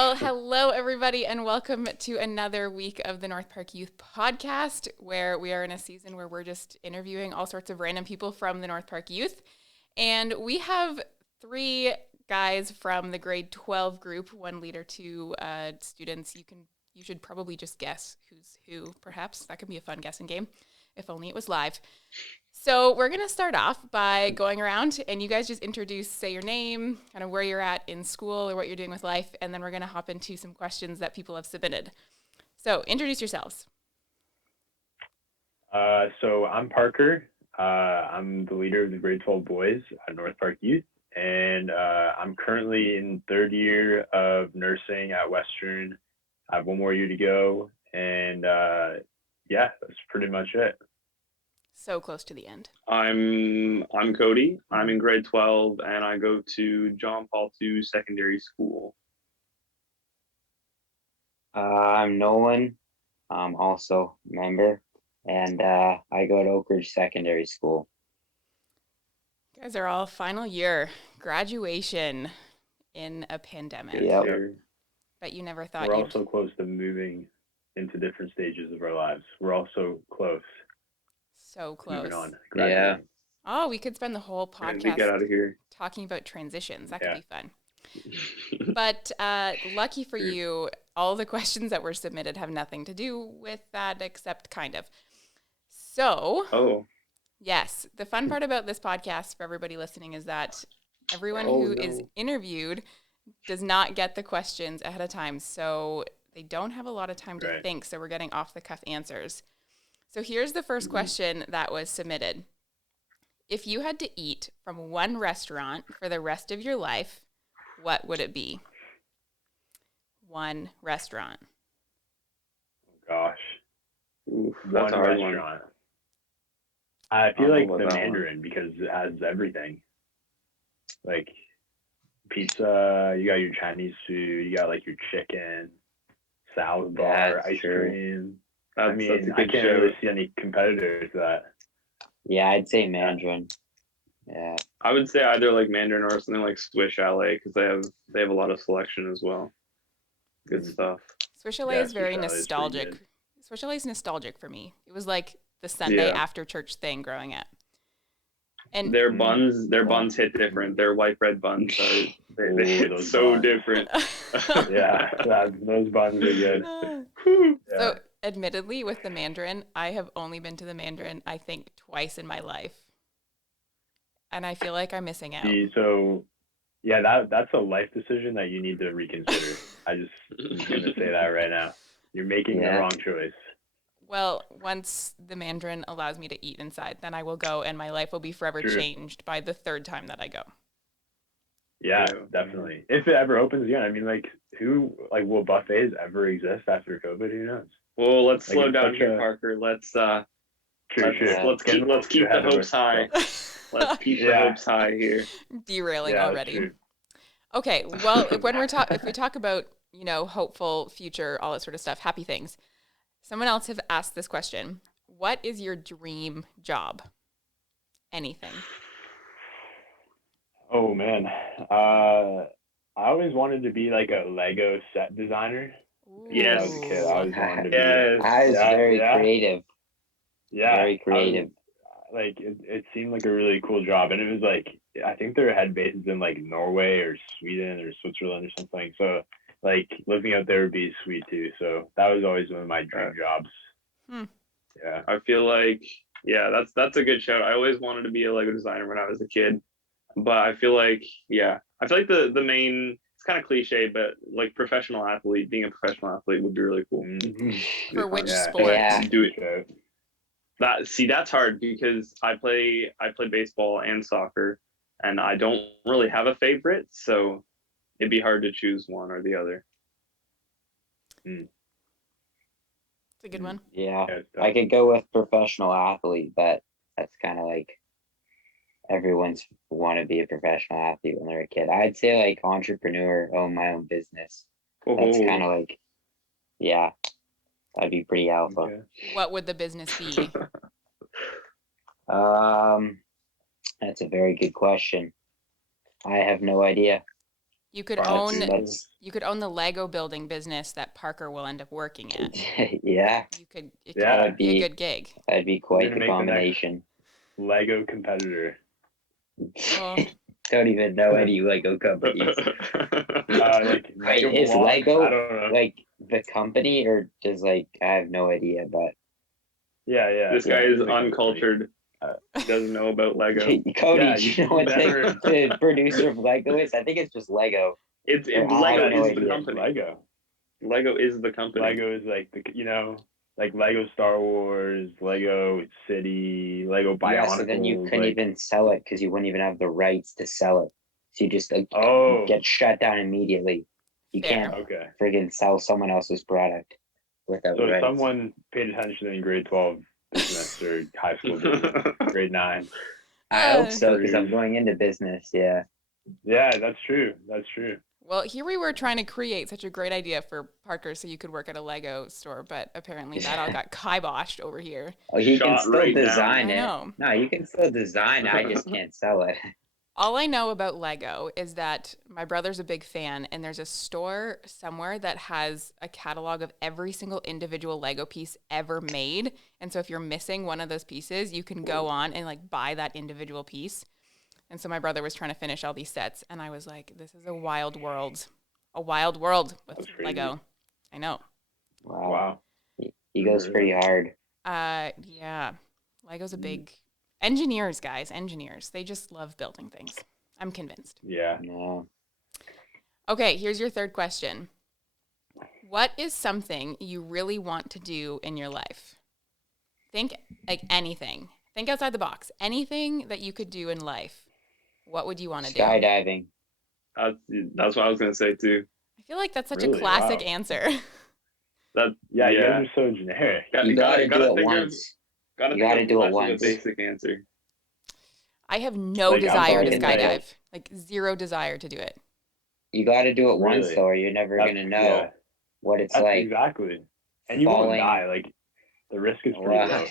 Well, hello, everybody, and welcome to another week of the North Park Youth Podcast, where we are in a season where we're just interviewing all sorts of random people from the North Park Youth. And we have three guys from the grade 12 group, one leader, two students. You should probably just guess who's who, perhaps. That could be a fun guessing game, if only it was live. So we're going to start off by going around and you guys just introduce, say your name, kind of where you're at in school or what you're doing with life, and then we're going to hop into some questions that people have submitted. So introduce yourselves. So I'm Parker. I'm the leader of the grade 12 boys at North Park Youth, and I'm currently in third year of nursing at Western. I have one more year to go, and yeah, that's pretty much it. So close to the end. I'm Cody. I'm in grade 12 and I go to John Paul II Secondary School. I'm Nolan. I'm also a member, and I go to Oak Ridge Secondary School. You guys are all final year, graduation in a pandemic. Yep. But you never thought We're also close to moving into different stages of our lives. We're also close. So close. Moving on. Yeah. Oh, we could spend the whole And podcast get out of here. talking about transitions. That could be fun. But lucky for you, all the questions that were submitted have nothing to do with that, except kind of. So, yes, the fun part about this podcast for everybody listening is that everyone who is interviewed does not get the questions ahead of time. So they don't have a lot of time to think. So we're getting off the cuff answers. So here's the first question that was submitted. If you had to eat from one restaurant for the rest of your life, what would it be? One restaurant. Gosh. Oof, One restaurant. I feel like the Mandarin because it has everything. Like pizza, you got your Chinese food, you got like your chicken, salad bar, ice cream. I can't really see any competitors to that. Yeah, I'd say Mandarin. Yeah. I would say either like Mandarin or something like Swiss Chalet because they have a lot of selection as well. Good stuff. Swiss Chalet is very nostalgic. Swiss Chalet is nostalgic for me. It was like the Sunday after church thing growing up. And their buns hit different. Their white bread buns are hit so different. Yeah, those buns are good. So admittedly, with the Mandarin, I have only been to the Mandarin, I think, twice in my life. And I feel like I'm missing out. So, yeah, that's a life decision that you need to reconsider. I'm going to say that right now. You're making the wrong choice. Well, once the Mandarin allows me to eat inside, then I will go and my life will be forever changed by the third time that I go. Yeah, definitely. If it ever opens again, I mean, will buffets ever exist after COVID? Who knows? Well, let's slow down here, Parker. Let's keep the hopes high. Let's keep the hopes high here. Derailing already. Okay, well, if we talk about, hopeful future, all that sort of stuff, happy things. Someone else has asked this question. What is your dream job? Anything. Oh, man. I always wanted to be like a Lego set designer. Yes. When I was a kid, I always wanted to be. I was very creative. Yeah. Very creative. It seemed like a really cool job. And it was like, I think their head base is in like Norway or Sweden or Switzerland or something. So like living out there would be sweet too. So that was always one of my dream jobs. Yeah. I feel like, that's a good shout. I always wanted to be a Lego designer when I was a kid. But I feel like, the main, it's kind of cliche, but like being a professional athlete would be really cool. Mm-hmm. For which sport? Yeah. Do it. That's hard because I play baseball and soccer and I don't really have a favorite. So it'd be hard to choose one or the other. It's a good one. Yeah. I could go with professional athlete, but that's kind of like everyone's want to be a professional athlete when they're a kid. I'd say like entrepreneur, own my own business. That's kind of like, that'd be pretty alpha. Okay. What would the business be? That's a very good question. I have no idea. You could That's- own the Lego building business that Parker will end up working at. yeah, It Yeah. could be a good gig. that'd be We're quite gonna the make the next- combination. Lego competitor. Oh, Don't even know any Lego companies. Like Right. Lego Is blocks, Lego I don't know. like the company, or does like I have no idea, but Yeah. This guy yeah, is it's a company. uncultured. He doesn't know about Lego. Cody, Yeah, do you you know what never- the producer of Lego is? I think it's just Lego. It's I Lego have no is the idea. company. Lego. Lego is the company. Lego is like like Lego Star Wars, Lego City, Lego Bionicles. Yeah, so then you couldn't like, even sell it because you wouldn't even have the rights to sell it. So you just Oh, get shut down immediately. You Fair. can't okay. friggin' sell someone else's product without So rights. someone paid attention in grade 12 business or high school business, grade 9. I hope Uh, so, because I'm going into business. Yeah. Yeah, that's true. That's true. well, here we were trying to create such a great idea for Parker so you could work at a Lego store, but apparently that all got kiboshed over here. Oh, he can Shot still right down. design I it. know. No, you can still design. I just can't sell it. All I know about Lego is that my brother's a big fan, and there's a store somewhere that has a catalog of every single individual Lego piece ever made. And so if you're missing one of those pieces, you can go on and like buy that individual piece. And so my brother was trying to finish all these sets, and I was like, this is a wild world with That's crazy. Lego. I know. Wow. He goes pretty hard. Yeah. Lego's a big engineers, guys. Engineers. They just love building things. I'm convinced. Yeah. No. Okay, here's your third question. What is something you really want to do in your life? Think like anything. Think outside the box. Anything that you could do in life. What would you want to do? Skydiving. That's what I was gonna say too. I feel like that's such Really? a classic Wow. answer. That Yeah, you guys are so generic. You gotta do it think once. Gotta You think gotta of do it less of once. a basic answer. I have no Like, I'm desire to sorry, skydive. Like zero desire to do it. You gotta do it once, Really? though, or you're never That's- gonna know yeah, what it's that's like. exactly. And you won't falling. die. Like, the risk is pretty Well, low.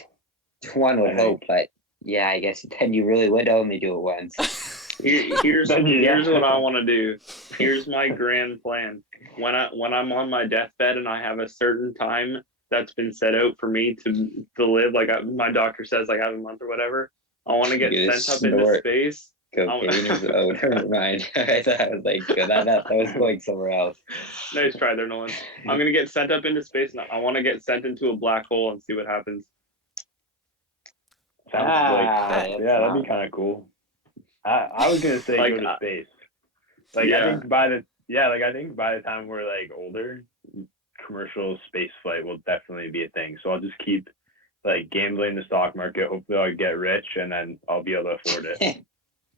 One would I hope, think. but yeah, I guess then you really would only do it once. Here's Then you- here's what I want to do. Here's my grand plan. When I'm on my deathbed and I have a certain time that's been set out for me to live, like my doctor says, like I have a month or whatever. I want to get You sent up snort. into space. Cocaine is oh, never mind. I thought I was like that was going somewhere else. Nice try there, Nolan. I'm gonna get sent up into space, and I want to get sent into a black hole and see what happens. Sounds that's that'd be not- kind of cool. I was gonna say Like, go to space. Like yeah. I think by the time we're like older, commercial space flight will definitely be a thing. So I'll just keep like gambling the stock market. Hopefully I'll get rich and then I'll be able to afford it.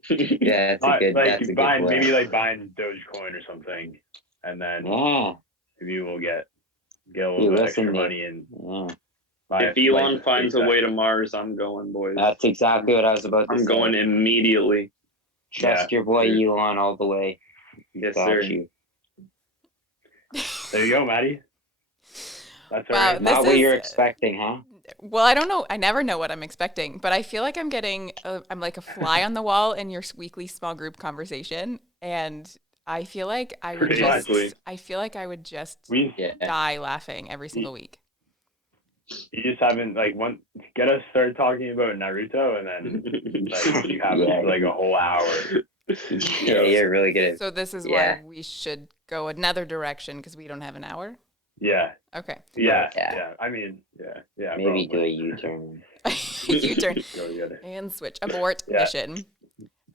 Yeah, that's a good. Like That's a good buying plan. maybe like buying Dogecoin or something, and then Yeah, maybe we'll get a You little bit listen extra to- money and yeah. buy If a flight Elon to finds a SpaceX. way to Mars, I'm going, boys. That's exactly what I was about to say. I'm going immediately. Trust your boy dude. Elon all the way. Yes, Got sir. you. There you go, Maddie. That's all Wow, right. this Not what you're is- expecting, huh? Well, I don't know. I never know what I'm expecting, but I feel like I'm like a fly on the wall in your weekly small group conversation, and I feel like I would Pretty just, much. We Yeah. die laughing every single week. you just haven't like get us started talking about Naruto and then like you have Yeah. like a whole hour. Yeah, you're really good at. So this is Yeah. why we should go another direction because we don't have an hour. Yeah. Okay. Yeah. Yeah. Yeah. I mean, yeah. Maybe do a probably. U-turn. You turn Go together. and switch. Abort Yeah. mission.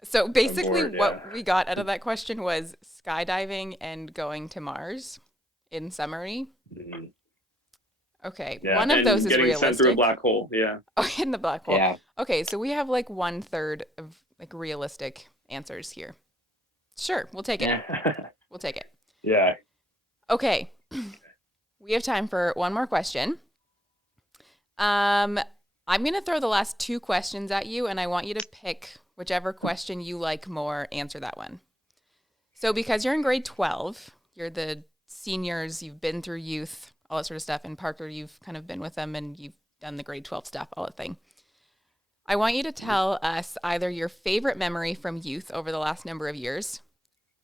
So basically, Abort, what yeah. we got out of that question was skydiving and going to Mars. In summary, Mhm. okay, Yeah. one of And those is getting sent through a realistic. black hole. Yeah. Oh, in the black hole. Yeah. Okay, so we have like 1/3 of like realistic answers here. Sure, we'll take it. Yeah. We'll take it. Yeah. Okay. We have time for one more question. I'm going to throw the last 2 questions at you, and I want you to pick whichever question you like more, answer that one. So because you're in grade 12, you're the seniors, you've been through youth, all that sort of stuff, and Parker, you've kind of been with them, and you've done the grade 12 stuff, all that thing. I want you to tell us either your favorite memory from youth over the last number of years,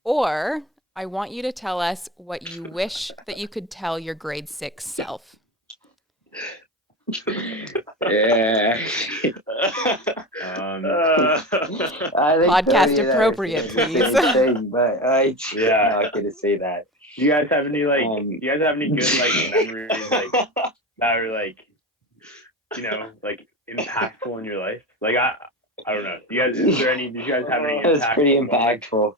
or I want you to tell us what you wish that you could tell your grade 6 self. Yeah. I think Podcast Cody and I are appropriate, saying the please. same thing, but I'm Yeah. not gonna say that. Do you guys have any do you guys have any good memories that are impactful in your life? I don't know. Did you guys have any That's pretty moments? impactful.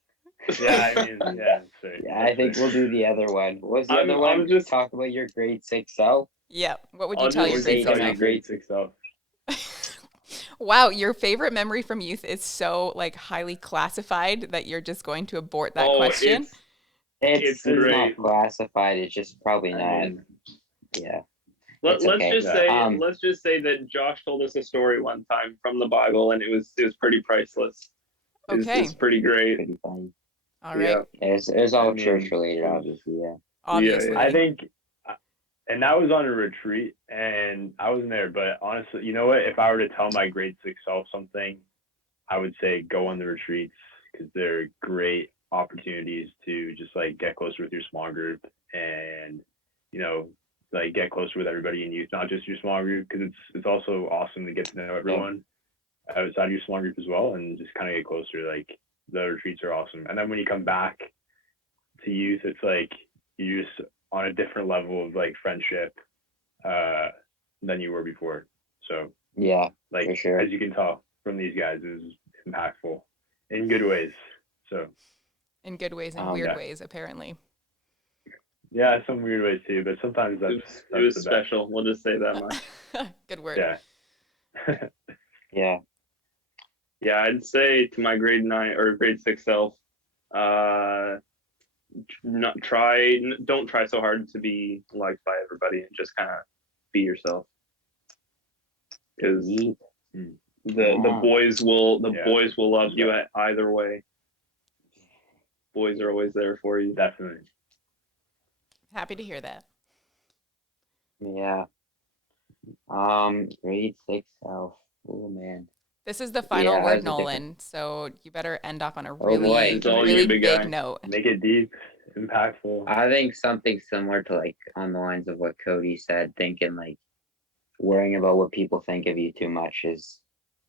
Yeah, I mean, yeah. Yeah, I think we'll do the other one. What was the other one? I'm just Talk about your grade 6 self. Yeah. What would you I'll tell your just grade say 6 tell self? grade 6 self. Wow, your favorite memory from youth is so highly classified that you're just going to abort that question. It's great. not classified. It's just probably not. Yeah. Let's okay. just say that Josh told us a story one time from the Bible, and it was pretty priceless. Okay. It's pretty great. Pretty funny. All right. Yeah. It's all church related, obviously. Yeah. Obviously. Yeah. I think, and that was on a retreat, and I wasn't there. But honestly, you know what? If I were to tell my grade 6 self something, I would say go on the retreats because they're great opportunities to just get closer with your small group and get closer with everybody in youth, not just your small group, because it's also awesome to get to know everyone outside of your small group as well and just kind of get closer. The retreats are awesome, and then when you come back to youth, it's you're just on a different level of friendship than you were before. So yeah, for sure. as you can tell from these guys, is impactful in good ways. So in good ways and weird ways, apparently. Yeah, some weird ways too, but sometimes it was special. We'll just say that much. Good word. Yeah. Yeah. Yeah, I'd say to my grade 9 or grade 6 self, don't try so hard to be liked by everybody, and just kind of be yourself. Because the boys will love you at either way. Boys are always there for you. Definitely. Happy to hear that. Yeah. Grade 6 self. Oh man. This is the final word, Nolan. So you better end off on a really, really big note. Make it deep, impactful. I think something similar to on the lines of what Cody said, thinking worrying about what people think of you too much is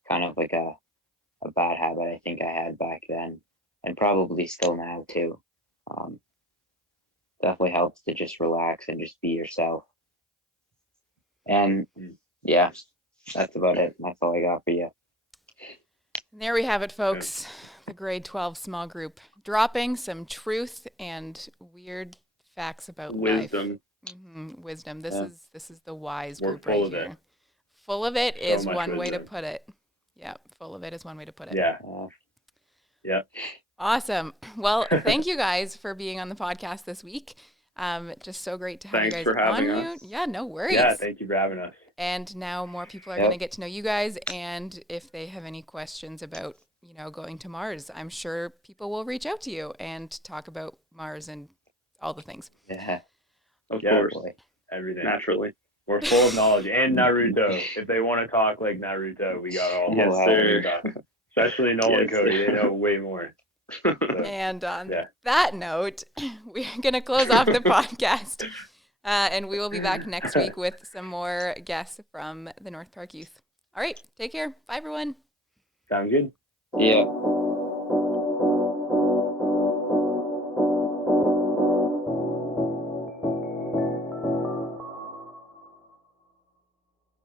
kind of a bad habit I think I had back then, and probably still now too. Definitely helps to just relax and just be yourself. And yeah, that's about it. That's all I got for you. And there we have it, folks. The grade 12 small group dropping some truth and weird facts about wisdom. Life. Wisdom. This is the wise We're group full right of here. It. Full of it is so one wisdom. way to put it. Yeah, full of it is one way to put it. Yeah. Yeah. Awesome. Well, thank you guys for being on the podcast this week. Just so great to have you guys for having us. Yeah, no worries. Yeah, thank you for having us. And now more people are going to get to know you guys, and if they have any questions about, going to Mars, I'm sure people will reach out to you and talk about Mars and all the things. Yeah. Of course. Everything. Naturally. We're full of knowledge. And Naruto. If they want to talk like Naruto, we got all the stuff. Especially Nolan and Cody. They know way more. So, and on that note, we're going to close off the podcast. And we will be back next week with some more guests from the North Park Youth. All right. Take care. Bye, everyone. Sounds good. Yeah.